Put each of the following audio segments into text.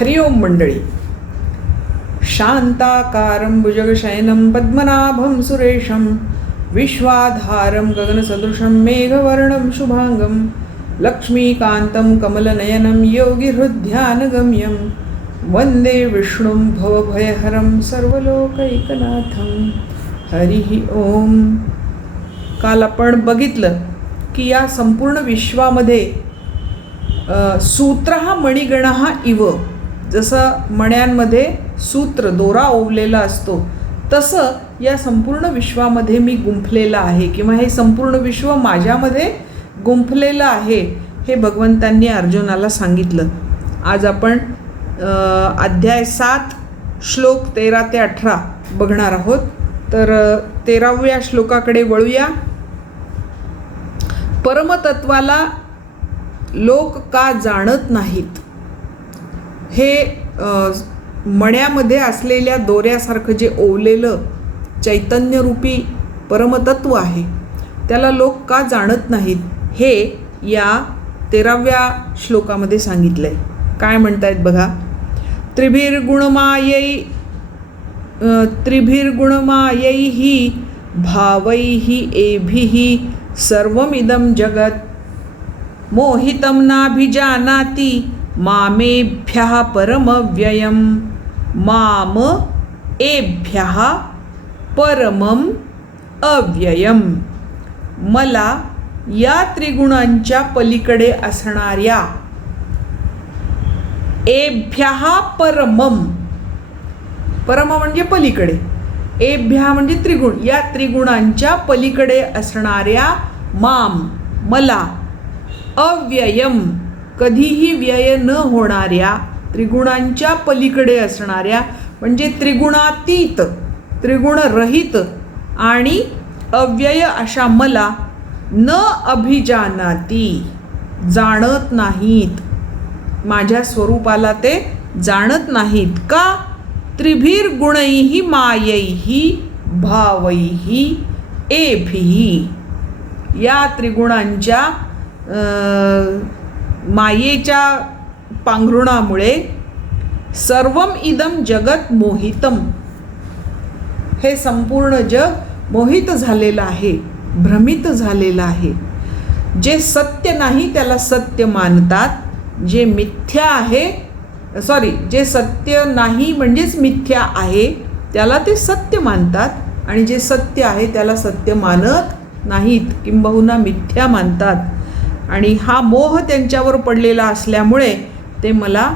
हरि ओम मंडळी. शांताकारं भुजगशयनं पद्मनाभं सुरेशं विश्वाधारं गगनसदृशं मेघवर्णं शुभांगं लक्ष्मीकान्तं कमलनयनं योगिहृद्ध्यानगम्यं वंदे विष्णुं भवभयहरं सर्वलोकैकनाथं. हरि ओम. काल आपण बघितलं की या संपूर्ण विश्वामध्ये सूत्रः मणिगणः इव, जसं मण्यांमध्ये सूत्र दोरा ओवलेला असतो तसं या संपूर्ण विश्वामध्ये मी गुंफलेलं आहे किंवा हे संपूर्ण विश्व माझ्यामध्ये गुंफलेलं आहे हे भगवंतांनी अर्जुनाला सांगितलं. आज आपण अध्याय 7 श्लोक 13 ते 18 बघणार आहोत. तर 13व्या श्लोकाकडे वळूया. परमतत्वाला लोक का जाणत नाहीत? हे मण्यामध्ये असलेल्या दोऱ्यासारखं जे ओवलेलं चैतन्यरूपी परमतत्व आहे त्याला लोक का जाणत नाहीत हे या 13व्या श्लोकामध्ये सांगितलं आहे. काय म्हणतायत बघा. त्रिभिर्गुणमायैः भावैः एभिः सर्वमिदं जगत् मोहितं नाभिजानाति मामेभ्यः परमव्ययं. माम एभ्यः परमम् अव्ययम्. मला या त्रिगुणांच्या पलीकडे असणाऱ्या एभ्यः परमम्, परम म्हणजे पलीकडे, एभ्यः म्हणजे त्रिगुण, या त्रिगुणांच्या पलीकडे असणाऱ्या माम मला, अव्ययम कधीही व्यय न होणाऱ्या, त्रिगुणांच्या पलीकडे असणाऱ्या म्हणजे त्रिगुणातीत, त्रिगुणरहित आणि अव्यय अशा मला न अभिजानाती जाणत नाहीत. माझ्या स्वरूपाला ते जाणत नाहीत. का? त्रिभिर्गुणैः मायैः भावैः एभिः. या त्रिगुणांच्या मायेच्या पांघरुणामुळे सर्वम इदम जगत मोहितम, हे संपूर्ण जग मोहित झालेलं आहे, भ्रमित झालेलं आहे. जे सत्य नाही त्याला सत्य मानतात, जे मिथ्या आहे, जे सत्य नाही म्हणजेच मिथ्या आहे त्याला ते सत्य मानतात आणि जे सत्य आहे त्याला सत्य मानत नाहीत, किंबहुना मिथ्या मानतात. आणि हा मोह त्यांच्यावर पडलेला असल्यामुळे ते मला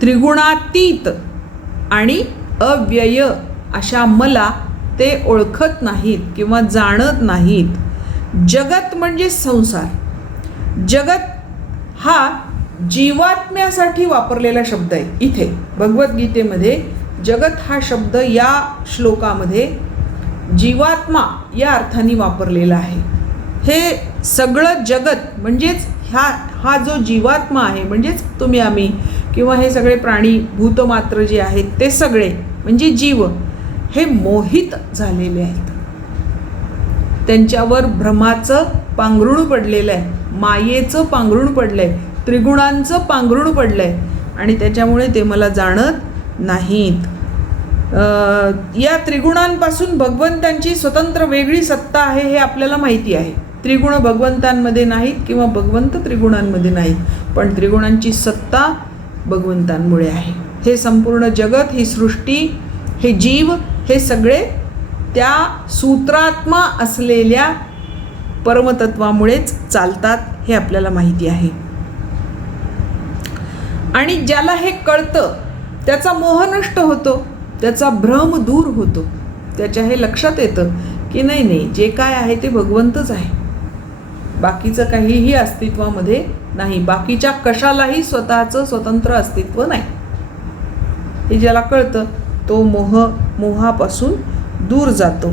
त्रिगुणातीत आणि अव्यय अशा मला ते ओळखत नाहीत किंवा जाणत नाहीत. जगत म्हणजे संसार. जगत हा जीवात्म्यासाठी वापरलेला शब्द आहे. इथे भगवद्गीतेमध्ये जगत हा शब्द या श्लोकामध्ये जीवात्मा या अर्थाने वापरलेला आहे. हे सगळं जगत म्हणजेच हा जो जीवात्मा आहे, म्हणजेच तुम्ही आम्ही किंवा हे सगळे प्राणी भूतमात्र जे आहेत ते सगळे म्हणजे जीव हे मोहित झालेले आहेत. त्यांच्यावर भ्रमाचं पांघरुण पडलेलं आहे, मायेचं पांघरुण पडलं आहे, त्रिगुणांचं पांघरुण पडलं आहे आणि त्याच्यामुळे ते मला जाणत नाहीत. या त्रिगुणांपासून भगवंतांची स्वतंत्र वेगळी सत्ता आहे हे आपल्याला माहिती आहे. त्रिगुण भगवंतांमध्ये नाहीत किंवा भगवंत त्रिगुणांमध्ये नाहीत, पण त्रिगुणांची सत्ता भगवंतांमुळे आहे. हे संपूर्ण जगत, ही सृष्टी, हे जीव, हे सगळे त्या सूत्रात्मा असलेल्या परमतत्वामुळेच चालतात हे आपल्याला माहिती आहे. आणि ज्याला हे कळतं त्याचा मोह नष्ट होतो, त्याचा भ्रम दूर होतो. त्याच्या हे लक्षात येतं की नाही जे काय आहे ते भगवंतच आहे, बाकीचं काहीही अस्तित्वामध्ये नाही, बाकीच्या कशालाही स्वतःचं स्वतंत्र अस्तित्व नाही. हे ज्याला कळतं तो मोहापासून दूर जातो.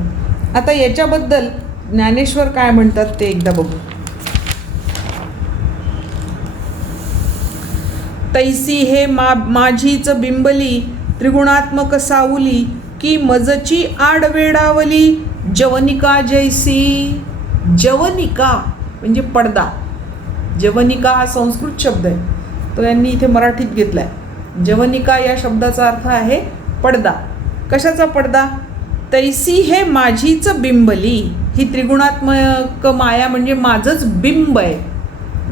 आता याच्याबद्दल ज्ञानेश्वर काय म्हणतात ते एकदा बघू. तैसी हे माझीच बिंबली त्रिगुणात्मक सावली की मजची आडवेडावली जवनिका जैसी. जवनिका म्हणजे पडदा, जवनिका हा संस्कृत शब्द आहे, तो यांनी इथे मराठीत घेतला आहे. जवनिका या शब्दाचा अर्थ आहे पडदा. कशाचा पडदा? तैसी हे माझीच बिंबली. ही त्रिगुणात्मक माया म्हणजे माझंच बिंब आहे.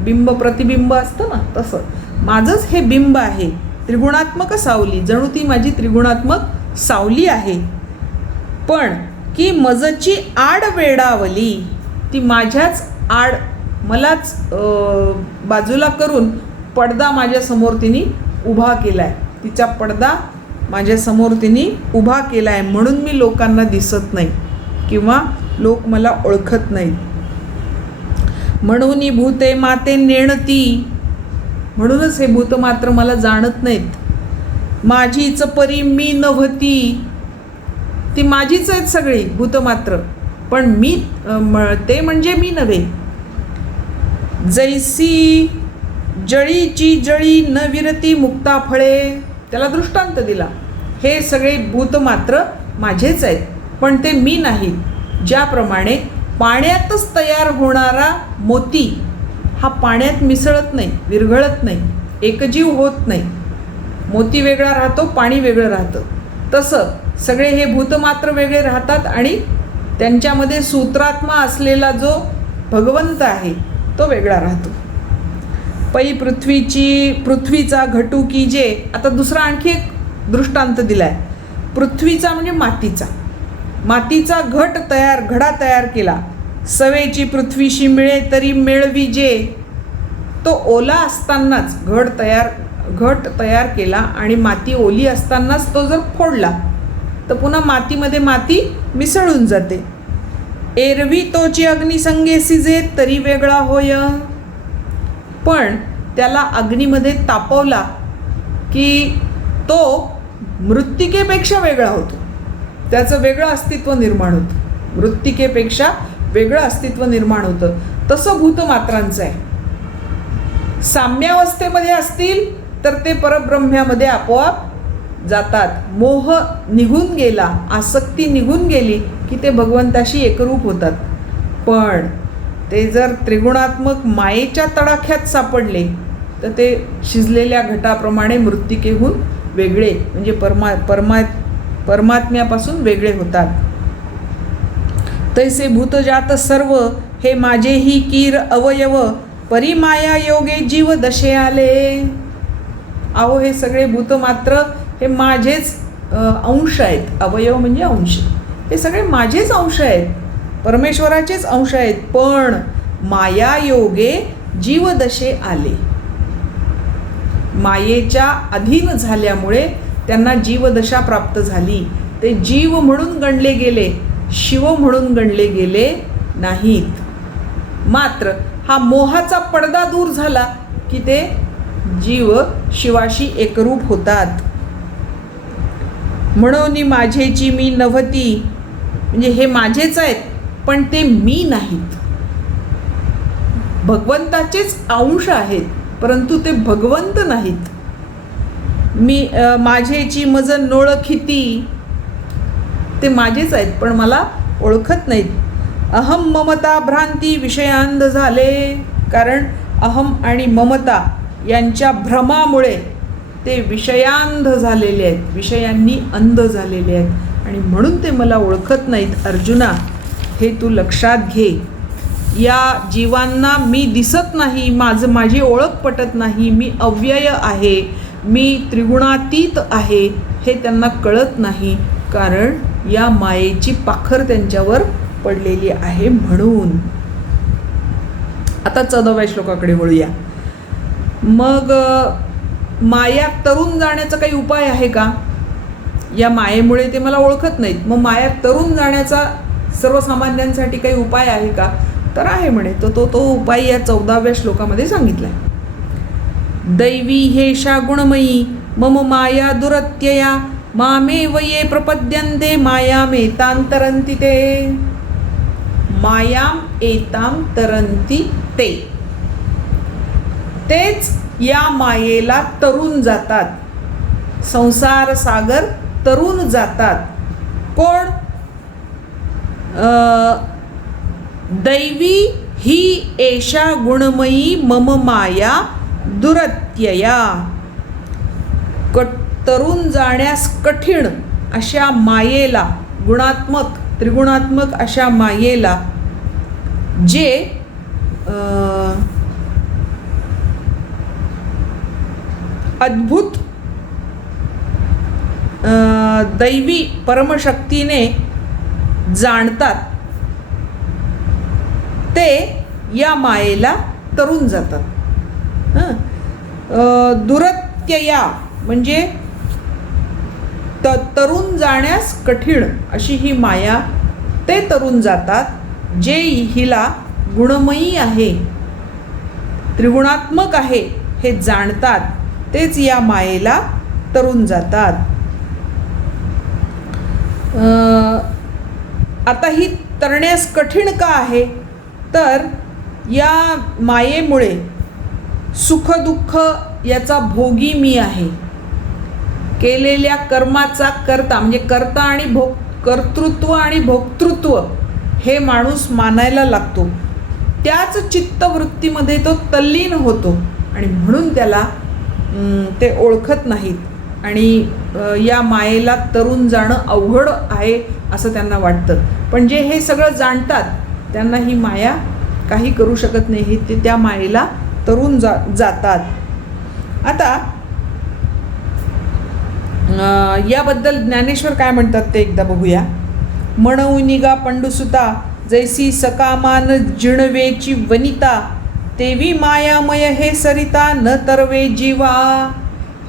बिंब प्रतिबिंब असतं ना, तसं माझंच हे बिंब आहे. त्रिगुणात्मक सावली, जणू ती माझी त्रिगुणात्मक सावली आहे. पण की मजची आड वेडावली, ती माझ्याच आड मलाच बाजूला करून पडदा माझ्यासमोर तिने उभा केला आहे. तिचा पडदा माझ्यासमोर तिने उभा केला आहे, म्हणून मी लोकांना दिसत नाही किंवा लोक मला ओळखत नाहीत. म्हणून भूते माते नेणती, म्हणूनच हे भूत मात्र मला जाणत नाहीत. माझीच परी मी नव्हती, ती माझीच आहेत सगळी भूत मात्र, पण मी ते म्हणजे मी नव्हे. जैसी जळीची जळी न विरती मुक्ता फळे, त्याला दृष्टांत दिला. हे सगळे भूत मात्र माझेच आहेत, पण ते मी नाही. ज्याप्रमाणे पाण्यातच तयार होणारा मोती हा पाण्यात मिसळत नाही, विरघळत नाही, एकजीव होत नाही. मोती वेगळा राहतो, पाणी वेगळं राहतं. तसं सगळे हे भूत मात्र वेगळे राहतात आणि त्यांच्यामध्ये सूत्रात्मा असलेला जो भगवंत आहे तो वेगळा राहतो. पै पृथ्वीचा घटू की जे, आता दुसरा आणखी एक दृष्टांत दिलाय. पृथ्वीचा म्हणजे मातीचा घडा तयार केला. सवेची पृथ्वीशी मिळे तरी मेळवी जे, तो ओला असतानाच घट तयार केला आणि माती ओली असतानाच तो जर फोडला तर पुन्हा मातीमध्ये माती मिसळून जाते. एरवी तोची अग्निसंगे सिजे तरी वेगळा होय, पण त्याला अग्नीमध्ये तापवला की तो मृत्तिकेपेक्षा वेगळा होतो, त्याचं वेगळं अस्तित्व निर्माण होतं, मृत्तिकेपेक्षा वेगळं अस्तित्व निर्माण होतं. तसं भूतमात्रांचं आहे. साम्यावस्थेमध्ये असतील तर ते परब्रह्म्यामध्ये आपोआप जातात. मोह निघून गेला, आसक्ती निघून गेली की ते भगवंताशी एकरूप होतात. पण ते जर त्रिगुणात्मक मायेच्या तडाख्यात सापडले तर ते शिजलेल्या घटाप्रमाणे मृत्तिकेहून वेगळे म्हणजे परमात्म्यापासून वेगळे होतात. तैसे भूतजात सर्व हे माझेही कीर अवयव, परिमाया योगे जीव दशे आले. अहो हे सगळे भूत मात्र हे माझेच अंश आहेत. अवयव म्हणजे अंश, हे सगळे माझेच अंश आहेत, परमेश्वराचेच अंश आहेत. पण माया योगे जीवदशे आले, मायेच्या अधीन झाल्यामुळे त्यांना जीवदशा प्राप्त झाली. ते जीव म्हणून गणले गेले, शिव म्हणून गणले गेले नाहीत. मात्र हा मोहाचा पडदा दूर झाला की ते जीव शिवाशी एकरूप होतात. म्हणून माझेची मी नव्हती, म्हणजे हे माझेच आहेत पण ते मी नाहीत, भगवंताचेच अंश आहेत परंतु ते भगवंत नाहीत. मी माझेची मज नोळखिती, ते माझेच आहेत पण मला ओळखत नाहीत. अहम ममता भ्रांती विषयांध झाले, कारण अहम आणि ममता यांच्या भ्रमामुळे ते विषयांध झालेले आहेत, विषयांनी अंध झालेले आहेत आणि म्हणून ते मला ओळखत नाहीत. अर्जुना, हे तू लक्षात घे. या जीवांना मी दिसत नाही, माझी ओळख पटत नाही, मी अव्यय आहे, मी त्रिगुणातीत आहे, हे त्यांना कळत नाही, कारण या मायेची पाखर त्यांच्यावर पडलेली आहे. म्हणून आता 14व्या श्लोकाकडे वळूया. मग मायात तरुण जाण्याचा काही उपाय आहे का? या मायेमुळे ते मला ओळखत नाहीत, मग मायात तरुण जाण्याचा सर्वसामान्यांसाठी काही उपाय आहे का? तर आहे म्हणे. तो उपाय या 14व्या श्लोकामध्ये सांगितला आहे. दैवी हेषा गुणमयी मम माया दुरत्यया मामेव ये प्रपद्यन्ते मायाम एतां तरन्ति ते. मायाम एतां तरन्ति ते, तेच या मायेला तरून जातात, संसार सागर तरून जातात. कोण? दैवी ही एषा गुणमयी मम माया दुरत्यया. तरून जाण्यास कठीण अशा मायेला, गुणात्मक त्रिगुणात्मक अशा मायेला, जे अद्भुत दैवी परमशक्तीने जाणतात, ते या मायेला तरून जातात. दुरत्यया म्हणजे तरून जाण्यास कठीण अशी ही माया ते तरून जातात, जे हिला गुणमयी आहे, त्रिगुणात्मक आहे हे जाणतात, तेच या मायेला तरून जातात. आता ही तरण्यास कठीण का आहे, तर या मायेमुळे सुखदुःख याचा भोगी मी आहे. केलेल्या कर्माचा कर्ता म्हणजे कर्ता आणि कर्तृत्व आणि भोक्तृत्व हे माणूस मानायला लागतो. त्याच चित्तवृत्तीमध्ये तो तल्लीन होतो आणि म्हणून त्याला ते ओळखत नाहीत आणि या मायेला तरून जाणं अवघड आहे असं त्यांना वाटतं. पण जे हे सगळं जाणतात त्यांना ही माया काही करू शकत नाही, ते त्या मायेला तरून जातात. आता याबद्दल ज्ञानेश्वर काय म्हणतात ते एकदा बघूया. म्हणऊ निगा पंडुसुता जैसी सकामान जिणवेची वनिता, तेवी मायामय हे सरिता न तरवे जीवा.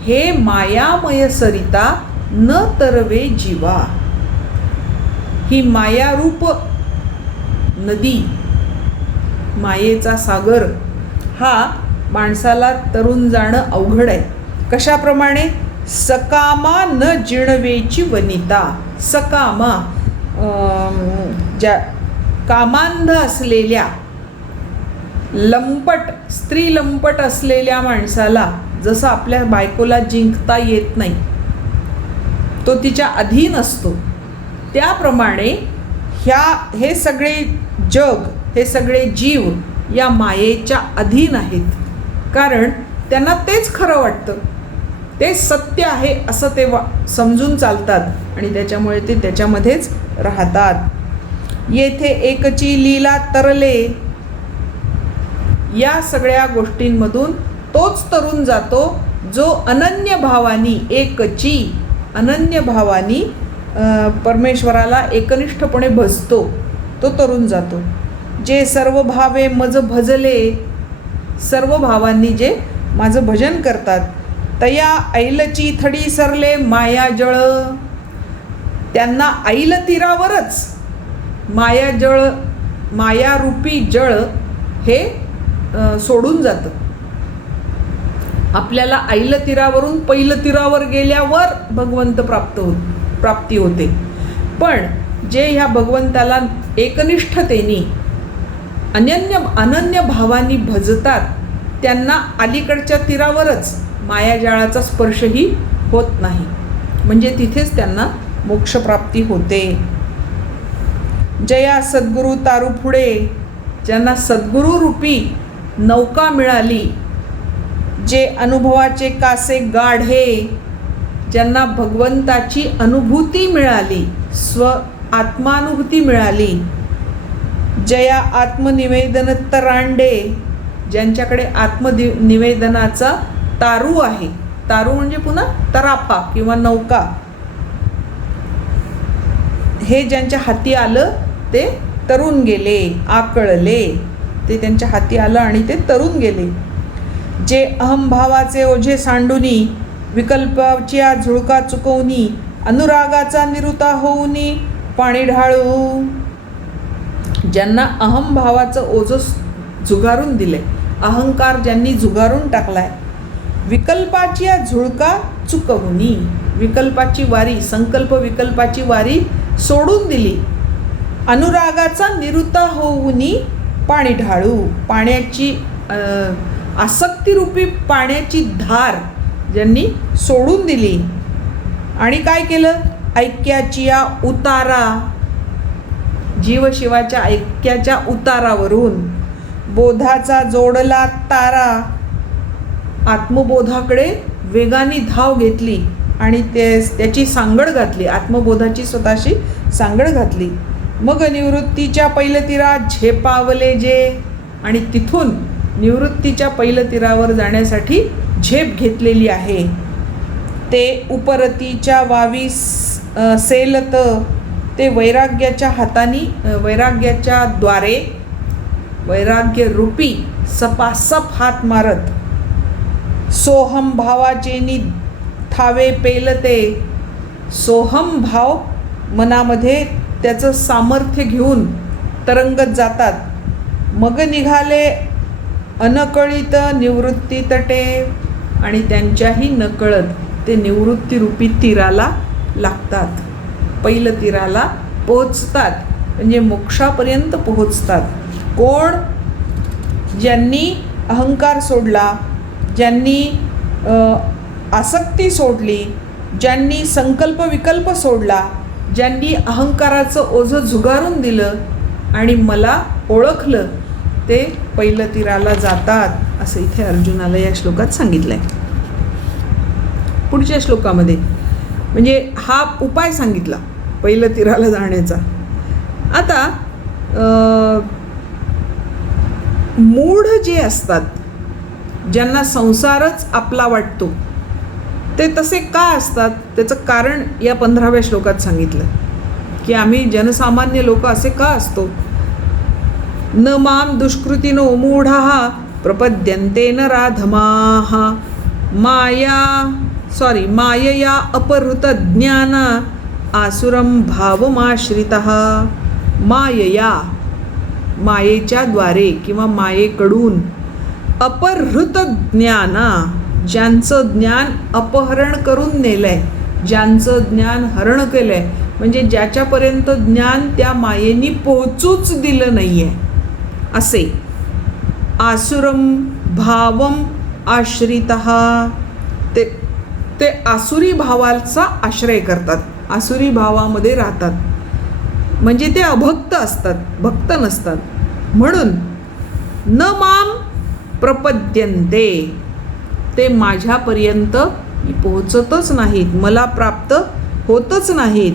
हे मायामय सरिता न तरवे जीवा. ही मायारूप नदी, मायेचा सागर हा माणसाला तरून जाणं अवघड आहे. कशाप्रमाणे? सकामा न जिणवेची वनिता. सकामा ज्या कामांध असलेल्या, लंपट स्त्री लंपट असलेल्या माणसाला जसं आपल्या बायकोला जिंकता येत नाही, तो तिच्या अधीन असतो, त्याप्रमाणे हे सगळे जग, हे सगळे जीव या मायेच्या अधीन आहेत. कारण त्यांना तेच खरं वाटतं, ते सत्य आहे असं ते समजून चालतात आणि त्याच्यामुळे ते त्याच्यामध्येच राहतात. येथे एकची लीला तरले. या सगळ्या गोष्टींमधून तोच तरून जातो जो अनन्य भावानी, एकची अनन्य भावानी परमेश्वराला एकनिष्ठपणे भजतो, तो तरून जातो. जे सर्व भावे मज भजले. सर्व भावांनी जे माझं भजन करतात, तया ऐलची थडी सरले मायाजळ. त्यांना ऐल तीरावरच मायाजळ, मायारूपी जळ हे सोडून जातं. आपल्याला ऐल तीरावरून पैल तीरावर गेल्यावर भगवंत प्राप्ती होते. पण जे ह्या भगवंताला एकनिष्ठतेने अनन्य भावानी भजतात, त्यांना अलीकडच्या तीरावरच मायाजाळाचा स्पर्शही होत नाही, म्हणजे तिथेच त्यांना मोक्षप्राप्ती होते. जया सद्गुरू तारू पुढे. ज्यांना सद्गुरू रूपी नौका मिळाली, जे अनुभवाचे कासे गाढे, ज्यांना भगवंताची अनुभूती मिळाली, आत्मानुभूती मिळाली. जया आत्मनिवेदन तरांडे. ज्यांच्याकडे आत्मनिवेदनाचा तारू आहे. तारू म्हणजे पुन्हा तराफा किंवा नौका. हे ज्यांच्या हाती आलं ते तरून गेले, आकळले. ते त्यांच्या हाती आलं आणि ते तरून गेले. जे अहंभावाचे ओझे सांडूनी, विकल्पाच्या झुळका चुकवूनी, अनुरागाचा निरुता होऊनी पाणी ढाळू. ज्यांना अहंभावाचं ओझं झुगारून दिले, अहंकार ज्यांनी झुगारून टाकलाय, विकल्पाची झुळका चुकवूनी, विकल्पाची वारी, संकल्प विकल्पाची वारी सोडून दिली, अनुरागाचा निरुता होऊनी पाणी ढाळू. पाण्याची आसक्तीरूपी पाण्याची धार ज्यांनी सोडून दिली आणि काय केलं? ऐक्याची या उतारा, जीवशिवाच्या ऐक्याच्या उतारावरून बोधाचा जोडला तारा. आत्मबोधाकडे वेगाने धाव घेतली आणि त्याची सांगड घातली, आत्मबोधाची स्वतःशी सांगड घातली. मग निवृत्तीच्या पैलतीरात झेपावले जे, आणि तिथून निवृत्तीच्या पैलतीरावर जाण्यासाठी झेप घेतलेली आहे. ते उपरतीच्या वावी सेलत, ते वैराग्याच्या हातानी, वैराग्याच्या द्वारे, वैराग्य रूपी सपासप हात मारत. सोहम भावाचेनी थावे पेलते. सोहम भाव मनामध्ये त्याचं सामर्थ्य घेऊन तरंगत जातात. मग निघाले अनकळित निवृत्ती तटे, आणि त्यांच्याही नकळत ते निवृत्तीरूपी तीराला लागतात, पैल तीराला पोहोचतात, म्हणजे मोक्षापर्यंत पोहोचतात. कोण? ज्यांनी अहंकार सोडला, ज्यांनी आसक्ती सोडली, ज्यांनी संकल्प विकल्प सोडला, ज्यांनी अहंकाराचं ओझं झुगारून दिलं आणि मला ओळखलं, ते पैल तीराला जातात, असं इथे अर्जुनाला या श्लोकात सांगितलं आहे. पुढच्या श्लोकामध्ये म्हणजे हा उपाय सांगितला पैल तीराला जाण्याचा. आता मूढ जे असतात, ज्यांना संसारच आपला वाटतो, ते तसे का असतात त्याचं कारण या 15व्या श्लोकात सांगितलं, की आम्ही जनसामान्य लोक असे का असतो. न माम दुष्कृतीनो मूढाः प्रपद्यन्ते नराधमाः मायया अपहृत ज्ञान आसुरम भावमाश्रितः. मायेच्या द्वारे किंवा मायेकडून अपहृत ज्ञाना, ज्यांचं ज्ञान अपहरण करून नेलंय, ज्यांचं ज्ञान हरण केलंय, म्हणजे ज्याच्यापर्यंत ज्ञान त्या मायेनी पोहोचूच दिलं नाहीये, असे. आसुरम भावम आश्रितः, ते आसुरी भावाचा आश्रय करतात, आसुरी भावामध्ये राहतात, म्हणजे ते अभक्त असतात, भक्त नसतात. म्हणून न माम प्रपद्यन्ते, ते माझ्यापर्यंत पोहोचतच नाहीत, मला प्राप्त होतच नाहीत.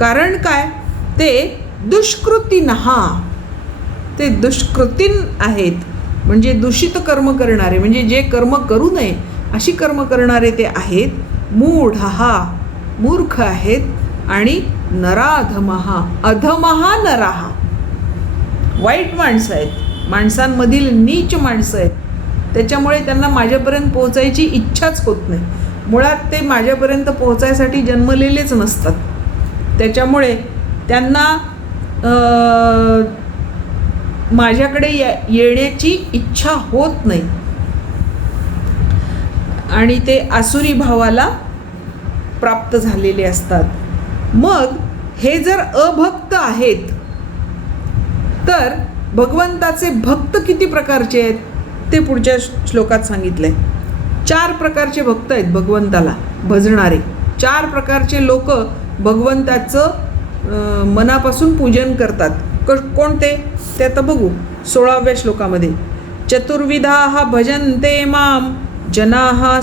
कारण काय? ते दुष्कृतीनः, ते दुष्कृतीन आहेत, म्हणजे दूषित कर्म करणारे, म्हणजे जे कर्म करू नये अशी कर्म करणारे ते आहेत. मूढः, मूर्ख आहेत. आणि नराधमः, अधमः नराः, वाईट माणसं आहेत, माणसांमधील नीच माणसं आहेत. त्याच्यामुळे त्यांना माझ्यापर्यंत पोहोचायची इच्छाच होत नाही. मुळात ते माझ्यापर्यंत पोहोचायसाठी जन्मलेलेच नसतात. त्याच्यामुळे त्यांना माझ्याकडे येण्याची इच्छा होत नाही आणि ते आसुरी भावाला प्राप्त झालेले असतात. मग हे जर अभक्त आहेत, तर भगवंताचे भक्त किती प्रकारचे आहेत ते पुढच्या श्लोकात सांगितलंय. 4 प्रकारचे भक्त आहेत भगवंताला भजणारे. 4 प्रकारचे लोक भगवंताचं मनापासून पूजन करतात. कोणते ते आता बघू 16व्या श्लोकामध्ये. चतुर्विधाः भजन्ते माम जनाः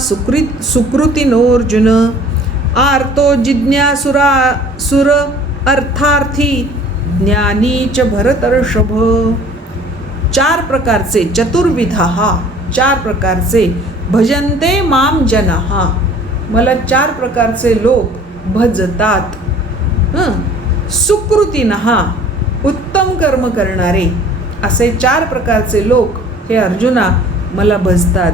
सुकृतिनोऽर्जुन आर्तो जिज्ञासुर अर्थार्थी ज्ञानी च भरतर्षभ. 4 प्रकारचे चतुर्विधाः, 4 प्रकारचे भजन्ते माम जनाः, मला 4 प्रकारचे लोक भजतात. सुकृतिनः, उत्तम कर्म करणारे, असे 4 प्रकारचे लोक हे अर्जुना मला भजतात.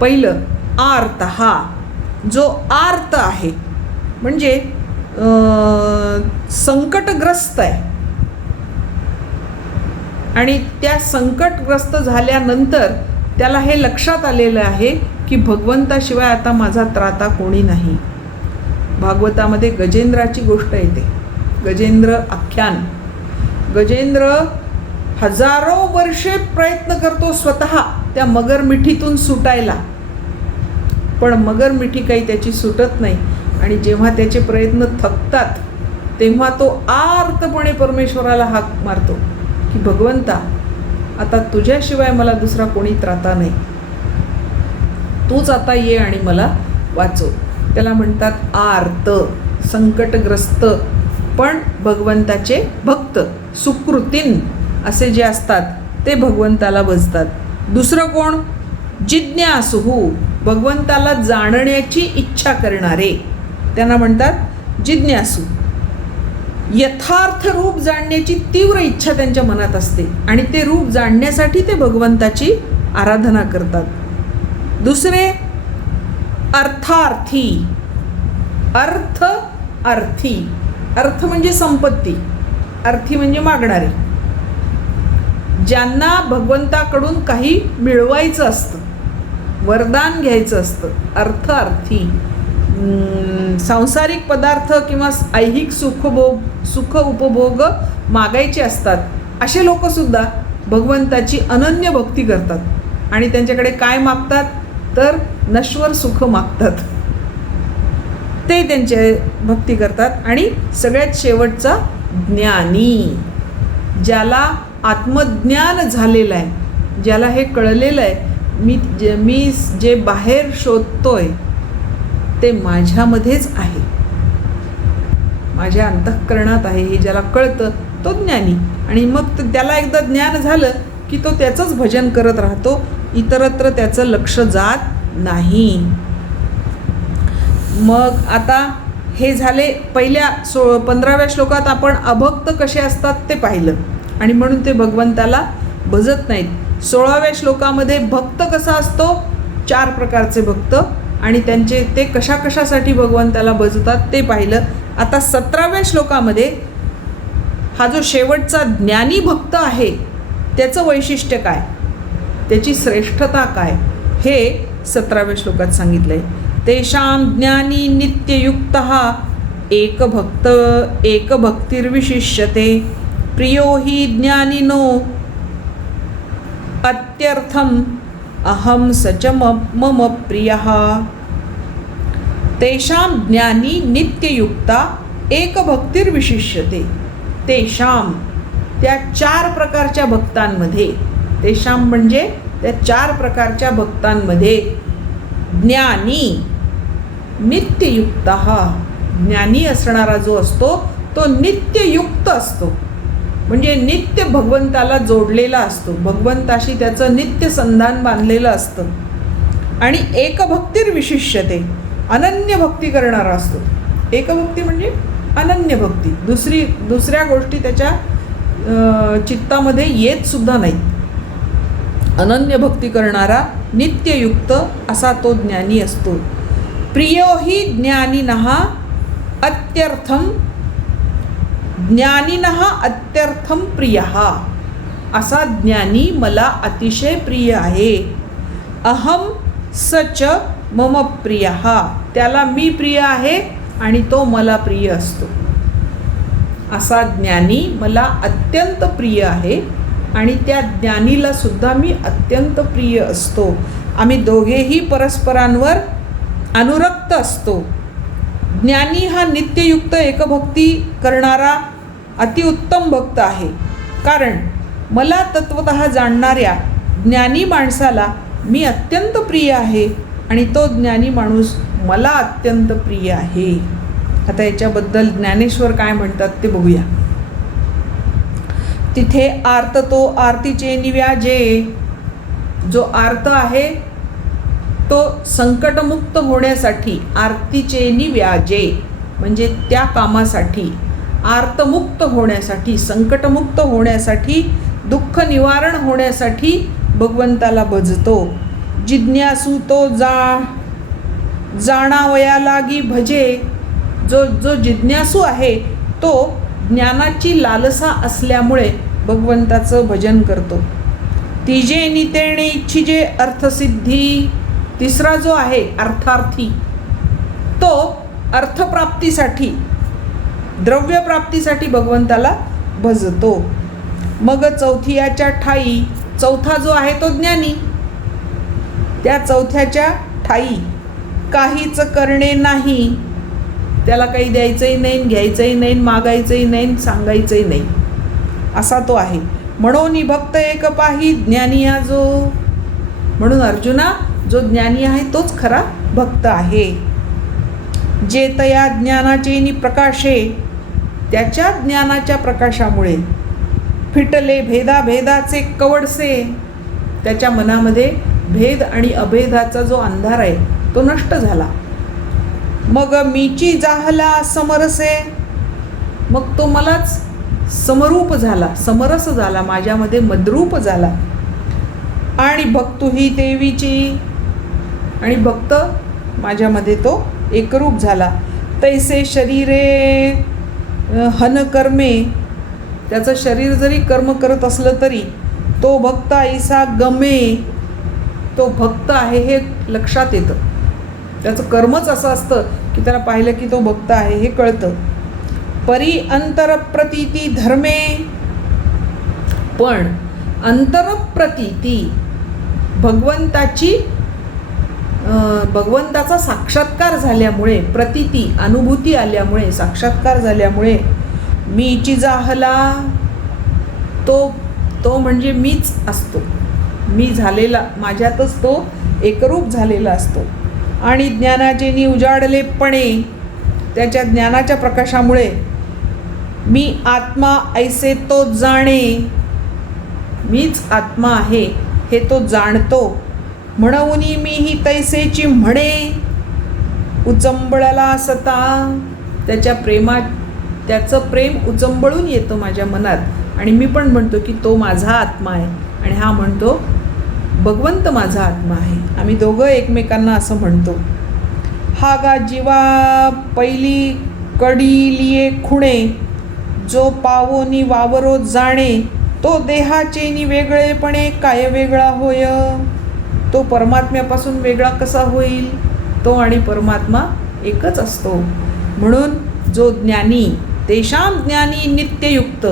पहिलं आर्तः, जो आर्त आहे, म्हणजे संकटग्रस्त आहे आणि त्या संकटग्रस्त झाल्यानंतर त्याला हे लक्षात आलेलं आहे की भगवंताशिवाय आता माझा त्राता कोणी नाही. भागवतामध्ये गजेंद्राची गोष्ट येते, गजेंद्र आख्यान. गजेंद्र हजारो वर्षे प्रयत्न करतो स्वतः त्या मगर मिठीतून सुटायला, पण मगर मिठी काही त्याची सुटत नाही. आणि जेव्हा त्याचे प्रयत्न थकतात तेव्हा तो आर्तपणे परमेश्वराला हाक मारतो की भगवंता, आता तुझ्याशिवाय मला दुसरा कोणी त्राता नाही, तूच आता ये आणि मला वाचव. त्याला म्हणतात आर्त, संकटग्रस्त पण भगवंताचे भक्त, सुकृतीन असे जे असतात ते भगवंताला भजतात. दुसरं कोण? जिज्ञासुहू, भगवंताला जाणण्याची इच्छा करणारे, त्यांना म्हणतात जिज्ञासू. यथार्थ रूप जाणण्याची तीव्र इच्छा त्यांच्या मनात असते आणि ते रूप जाणण्यासाठी ते भगवंताची आराधना करतात. दुसरे अर्थार्थी, अर्थी, अर्थ म्हणजे संपत्ती, अर्थी म्हणजे मागणारे, ज्यांना भगवंताकडून काही मिळवायचं असतं, वरदान घ्यायचं असतं. अर्थार्थी सांसारिक पदार्थ किंवा ऐहिक सुख उपभोग मागायचे असतात, असे लोकसुद्धा भगवंताची अनन्य भक्ती करतात आणि त्यांच्याकडे काय मागतात तर नश्वर सुख मागतात, ते त्यांचे भक्ती करतात. आणि सगळ्यात शेवटचा ज्ञानी, ज्याला आत्मज्ञान झालेलं आहे, ज्याला हे कळलेलं आहे मी जे बाहेर शोधतोय ते माझ्यामध्येच आहे, माझ्या अंतःकरणात आहे, हे ज्याला कळतं तो ज्ञानी. आणि मग त्याला एकदा ज्ञान झालं की तो त्याचंच भजन करत राहतो, इतरत्र त्याचं लक्ष जात नाही. मग आता हे झाले पहिल्या 15व्या श्लोकात आपण अभक्त कसे असतात ते पाहिलं आणि म्हणून ते भगवंताला भजत नाहीत. 16व्या श्लोकामध्ये भक्त कसा असतो, 4 प्रकारचे भक्त आणि त्यांचे ते कशासाठी भगवंताला भजतात ते पाहिलं. आता 17व्या श्लोकामध्ये हा जो शेवटचा ज्ञानी भक्त आहे त्याचं वैशिष्ट्य काय, त्याची श्रेष्ठता काय, हे 17व्या श्लोकात सांगितलं आहे. तेषां ज्ञानी नित्ययुक्तः एकभक्तिर्विशिष्यते प्रियो हि ज्ञानिनो अत्यर्थम अहम सच मम प्रियः. तेषां ज्ञानी नित्ययुक्ता एकभक्तिर्विशिष्यते. तेषां त्या 4 प्रकारच्या भक्तांमध्ये, तेषां म्हणजे त्या 4 प्रकारच्या भक्तांमध्ये ज्ञानी नित्ययुक्तः, ज्ञानी असणारा जो असतो तो नित्ययुक्त असतो, म्हणजे नित्य भगवंताला जोडलेला असतो, भगवंताशी त्याचं नित्य संधान बांधलेलं असतं. आणि एकभक्तिर्विशिष्यते, अनन्य भक्ती करणारा असतो. एकभक्ती म्हणजे अनन्य भक्ती, दुसऱ्या गोष्टी त्याच्या चित्तामध्ये येत सुद्धा नाहीत. अनन्य भक्ती करणारा नित्ययुक्त असा तो ज्ञानी असतो. प्रियो हि ज्ञानिनः अत्यर्थम, ज्ञानिनः अत्यर्थम प्रियः, असा ज्ञानी मला अतिशय प्रिय आहे. अहम सच मम प्रियः, त्याला मी प्रिय आहे आणि तो मला प्रिय असतो. असा ज्ञानी मला अत्यंत प्रिय आहे आणि त्या ज्ञानीला सुद्धा मी अत्यंत प्रिय असतो. आम्ही दोघेही परस्परांवर अनुरक्त असतो. ज्ञानी हा नित्ययुक्त एकभक्ती करणारा अतिउत्तम भक्त आहे, कारण मला तत्वतः जाणणाऱ्या ज्ञानी माणसाला मी अत्यंत प्रिय आहे आणि तो ज्ञानी माणूस मला अत्यंत प्रिय आहे. आता याच्याबद्दल ज्ञानेश्वर काय म्हणतात ते बघूया. तिथे आर्त तो आरतीचे निव्याजे, जो आर्त आहे तो संकटमुक्त होण्यासाठी, आरतीचे निव्याजे म्हणजे त्या कामासाठी, आर्तमुक्त होण्यासाठी, संकटमुक्त होण्यासाठी, दुःख निवारण होण्यासाठी भगवंताला भजतो. जिज्ञासू तो जाणावया लागी भजे, जो जिज्ञासू आहे तो ज्ञानाची लालसा असल्यामुळे भगवंताचं भजन करतो. तिजे नितेणे इच्छिजे अर्थसिद्धी, तिसरा जो आहे अर्थार्थी, तो अर्थप्राप्तीसाठी, द्रव्यप्राप्तीसाठी भगवंताला भजतो. मग चौथ्याच्या ठाई, चौथा जो आहे तो ज्ञानी, त्या चौथ्याच्या ठाई काहीच करणे नाही, त्याला काही द्यायचंही नाही, घ्यायचंही नाही, मागायचंही नाही, सांगायचंही नाही, असा तो आहे. म्हणून भक्त एक पाही ज्ञानी जो. म्हणून अर्जुना, जो ज्ञानी आहे तोच खरा भक्त आहे. जे तया ज्ञानाचे प्रकाशे, त्याच्या ज्ञानाच्या प्रकाशामुळे फिटले भेदाभेदाचे कवडसे, त्याच्या मनामध्ये भेद आणि अभेदाचा जो अंधार आहे तो नष्ट झाला. मग मीची जाहला समरसे, मग तो मलाच समरूप झाला, समरस झाला, माझ्यामध्ये मद्रूप झाला. आणि भक्तुही देवीची, आणि भक्त माझ्यामध्ये तो एकरूप झाला. तैसे शरीरे हन कर्मे, त्याचं शरीर जरी कर्म करत असलं तरी तो भक्त ऐसा गमे, तो भक्त आहे हे लक्षात येतं. त्याचं कर्मच असं असतं की त्याला पाहिलं की तो भक्त आहे हे कळतं. परी अंतरप्रतीती धर्मे, पण अंतरप्रतीती भगवंताची, भगवंताचा साक्षात्कार झाल्यामुळे, प्रतीती अनुभूती आल्यामुळे, साक्षात्कार झाल्यामुळे मीची जाहला, तो म्हणजे मीच असतो, मी झालेला, माझ्यातच तो एकरूप झालेला असतो. आणि ज्ञानाचे उजाडलेपणे, त्याच्या ज्ञानाच्या प्रकाशामुळे मी आत्मा ऐसे तो जाणे, मीच आत्मा आहे हे तो जाणतो. म्हणून मी ही तैसेची म्हणे उचंबळला सता, त्याच्या प्रेमात, त्याचं प्रेम उचंबळून येतं माझ्या मनात आणि मी पण म्हणतो की तो माझा आत्मा आहे आणि हा म्हणतो भगवंत माझा आत्मा आहे. आम्ही दोघं एकमेकांना असं म्हणतो. हा गा जीवा पहिली कडिलिये खुणे, जो पावोनी वावरो जाणे, तो देहाचेनी वेगळेपणे काय वेगळा होय. तो परमात्म्यापासून वेगळा कसा होईल. तो आणि परमात्मा एकच असतो. म्हणून जो ज्ञानी, तेषां ज्ञानी नित्ययुक्त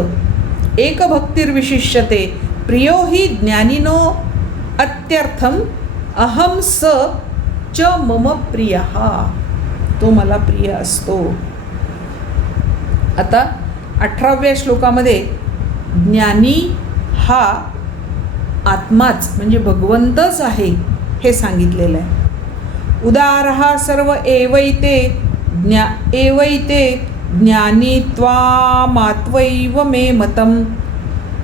एकभक्तिर्विशिष्यते, प्रियो हि ज्ञानिनो अत्यर्थम अहम स च मम प्रियः, तो मला प्रिय असतो. आता 18व्या श्लोकामध्ये ज्ञानी हा आत्माच म्हणजे भगवंतच आहे हे सांगितलेलं आहे. उदारहा सर्व एवैते ज्ञानी त्वामात्वैव मे मतम,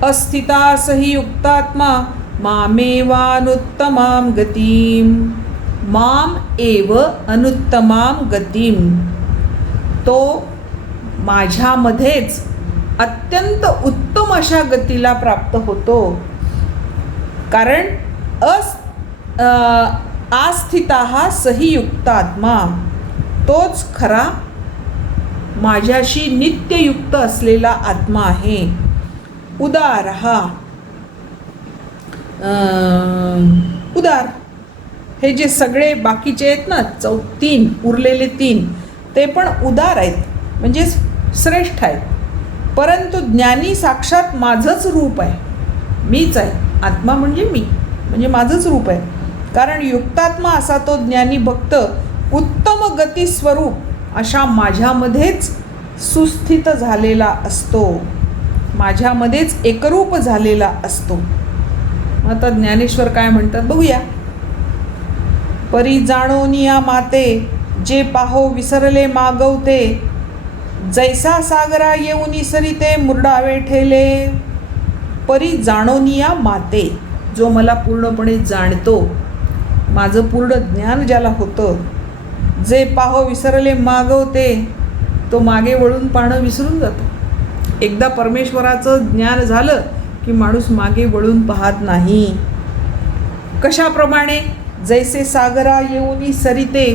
अस्थिता सहि युक्तात्मा मामेवानुत्तमां गतिम. माम एव अनुत्तमां गतिम, तो माझ्यामध्येच अत्यंत उत्तम अशा गतीला प्राप्त होतो. कारण आस्थिता सही युक्तात्मा, तोच खरा माझ्याशी नित्ययुक्त असलेला आत्मा आहे. उदार हा उदार, हे जे सगळे बाकीचे आहेत ना, 3 उरलेले 3 ते पण उदार आहेत म्हणजे श्रेष्ठ आहेत. परंतु ज्ञानी साक्षात माझंच रूप आहे, मीच आहे. आत्मा म्हणजे मी, म्हणजे माझंच रूप आहे. कारण युक्तात्मा असा तो ज्ञानी भक्त उत्तम गती स्वरूप अशा माझ्यामध्येच सुस्थित झालेला असतो, माझ्यामध्येच एकरूप झालेला असतो. आता ज्ञानेश्वर काय म्हणतात बघूया. परी जाणोनिया माते, जे पाहो विसरले मागवते, जैसा सागरा येऊनी सरिते मुरडावे ठेले. परी जाणोनिया माते, जो मला पूर्णपणे जाणतो, माझं पूर्ण ज्ञान ज्याला होतं. जे पाहो विसरले मागवते, तो मागे वळून पाहणं विसरून जातो. एकदा परमेश्वराचं ज्ञान झालं की माणूस मागे वळून पाहत नाही. कशाप्रमाणे. जैसे सागरा येऊनी सरिते,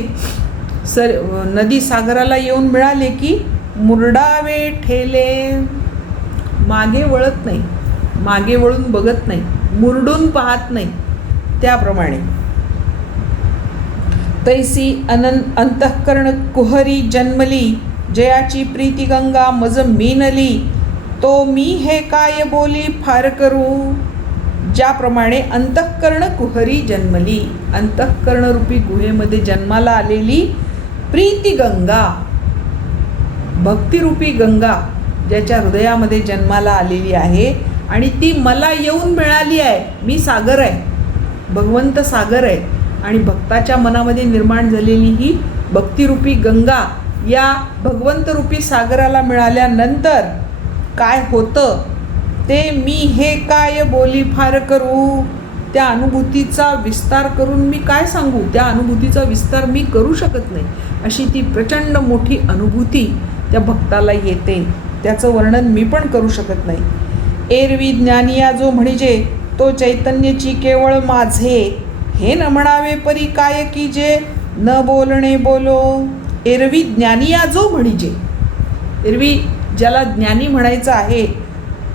नदी सागराला येऊन मिळाले की मुरडावे ठेले, मागे वळत नाही, मागे वळून बघत नाही, मुरडून पाहत नाही. त्याप्रमाणे तैसी अंतःकरण कुहरी जन्मली, जयाची प्रीती गंगा मज मीनली, तो मी हे काय बोली फार करू. ज्याप्रमाणे अंतःकरण कुहरी जन्मली, अंतःकरणरूपी गुहेमध्ये जन्माला आलेली प्रीती गंगा, भक्तिरूपी गंगा ज्याच्या हृदयामध्ये जन्माला आलेली आहे आणि ती मला येऊन मिळाली आहे. मी सागर आहे, भगवंत सागर आहे. आणि भक्ताच्या मनामध्ये निर्माण झालेली ही भक्तिरूपी गंगा या भगवंतरूपी सागराला मिळाल्यानंतर काय होतं ते मी हे काय बोली फार करू. त्या अनुभूतीचा विस्तार करून मी काय सांगू. त्या अनुभूतीचा विस्तार मी करू शकत नाही. अशी ती प्रचंड मोठी अनुभूती त्या भक्ताला येते. त्याचं वर्णन मी पण करू शकत नाही. एरवी ज्ञानिया जो म्हणजे तो चैतन्यची केवळ माझे, हे न म्हणावे परी काय की जे न बोलणे बोलो. एरवी ज्ञानिया जो म्हणजे, एरवी ज्याला ज्ञानी म्हणायचं आहे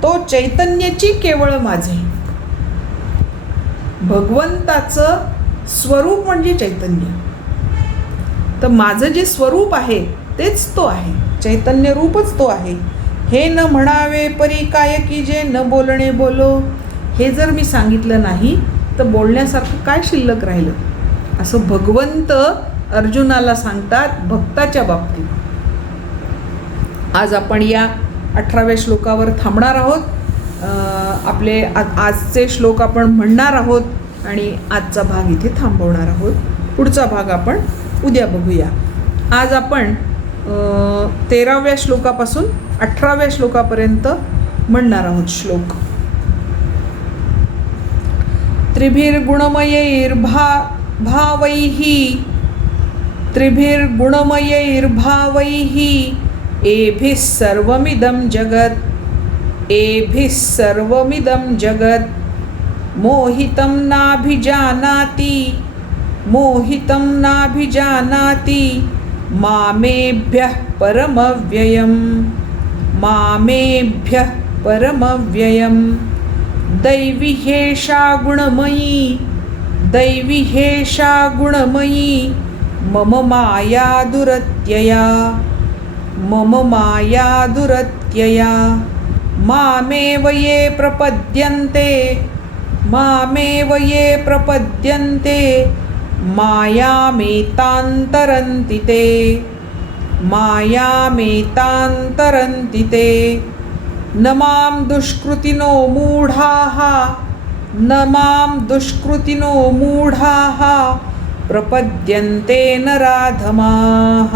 तो चैतन्याची केवळ माझे. भगवंताचं स्वरूप म्हणजे चैतन्य. तर माझं जे स्वरूप आहे तेच तो आहे, चैतन्य रूपच तो आहे. हे न म्हणावे परी काय की जे न बोलणे बोलो. हे जर मी सांगितलं नाही तर बोलण्यासारखं काय शिल्लक राहिलं, असं भगवंत अर्जुनाला सांगतात भक्ताच्या बाबतीत. आज आपण या 18व्या श्लोकावर थांबणार आहोत. आपले आजचे श्लोक आपण म्हणणार आहोत आणि आजचा भाग इथे थांबवणार आहोत. पुढचा भाग आपण उद्या बघूया. आज आपण 13व्या श्लोकापासून 18व्या श्लोकापर्यंत म्हणणार आहोत श्लोक. त्रिभिर्गुणमयैर्भावैः एभिः सर्वमिदं जगत् मोहितं नाभिजानाति मामेभ्यः परमव्ययम्. दैवी हेषा गुणमयी मम माया दुरत्यया. मामेव ये प्रपद्यन्ते मायामेतान्तरन्ति ते. न मां दुष्कृतिनो मूढाः प्रपद्यन्ते नराधमाः.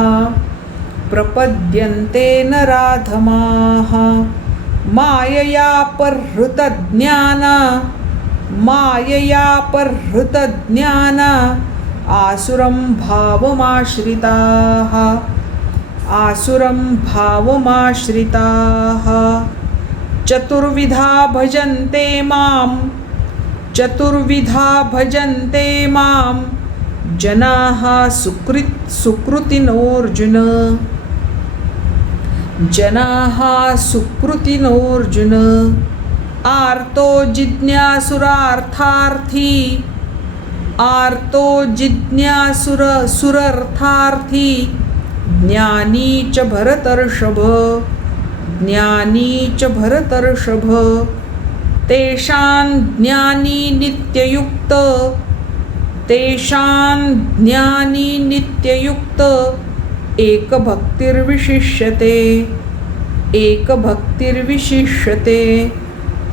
मायया परहृतज्ञान आसुरं भावमाश्रिताः. चतुर्विधा भजन्ते मां जनाः सुकृतिनोऽर्जुन. आर्तो जिज्ञासुरर्थार्थी ज्ञानी च भरतर्षभ. तेषां ज्ञानी नित्ययुक्त एकभक्तिर्विशिष्यते.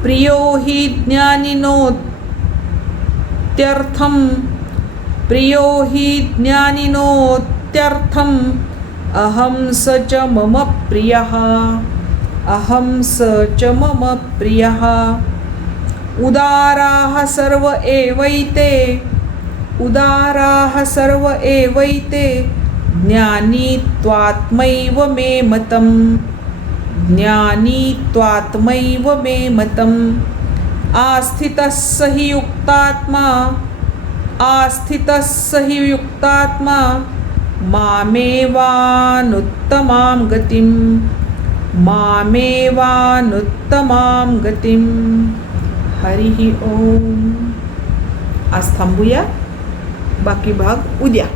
प्रियो हि ज्ञानिनोत्यर्थम् अहं स च मम प्रियः. उदाराः सर्व एवैते ज्ञानी त्वात्मैव मे मतम्. आस्थितः स हि युक्तात्मा मामेवानुत्तमां गतिम्. हरिः ओम. आज थांबूया, बाकी भाग उद्या.